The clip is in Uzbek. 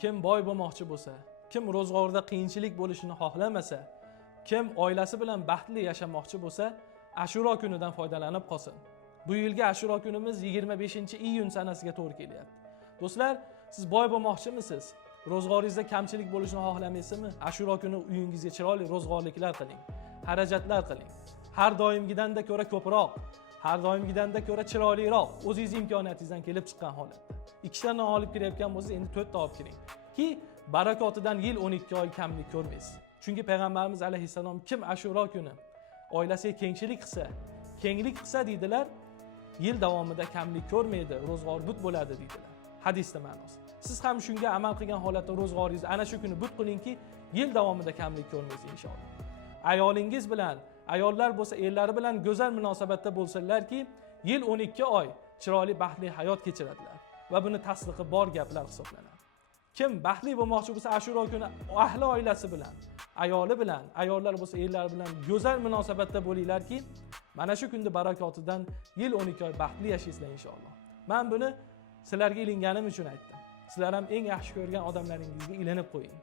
kim boy bo'lmoqchi bo'lsa, kim ro'zg'orda qiyinchilik bo'lishini xohlamasa, kim oilasi bilan baxtli yashamoqchi bo'lsa, Ashuro kunidan foydalanib qolsin. Bu yilgi Ashuro kunimiz 25-iyun sanasiga to'g'ri kelyapti. Do'stlar, siz boy bo'lmoqchimisiz? Ro'zg'oringizda kamchilik bo'lishini xohlamaysizmi? Ashuro kuni uyingizga chiroyli ro'zg'orliklar qiling, xarajatlar qiling. Har doimgidanda ko'ra ko'proq, har doimgidanda ko'ra chiroyliroq, o'zingiz imkoniyatingizdan kelib chiqqan holatda. 2 tadan olib kirayotgan bo'lsangiz, endi 4 ta olib kiring. Ki barakotidan yil 12 oy kamlik ko'rmaysiz. Chunki payg'ambarimiz alayhissalom kim Ashuro kuni oilasiga kenglik qilsa deydilar, yil davomida kamlik ko'rmaydi, ro'zg'or but bo'ladi deydilar. Hadisda ma'nosi. Siz ham shunga amal qilgan holatda ro'zg'oringizni ana shu kuni but qilingki, yil davomida kamlik ko'rmaysiz inshaalloh. Ayolingiz bilan, ayollar bo'lsa erlari bilan go'zal munosabatda bo'lsinlarki, yil 12 oy chiroyli baxtli hayot kechiradilar va buni tasdiqi bor gaplar hisoblanadi. Kim baxtli bo'lmoqchi bo'lsa, Ashuro kuni ahli oilasi bilan, ayoli bilan, ayollar bo'lsa erlari bilan go'zal munosabatda bo'linglarki, mana shu kunda barakotidan yil 12 oy baxtli yashaysizlar inshaalloh. Men buni sizlarga ilinganim uchun aytdim. Sizlar ham eng yaxshi ko'rgan odamlaringizga ilinib qo'ying.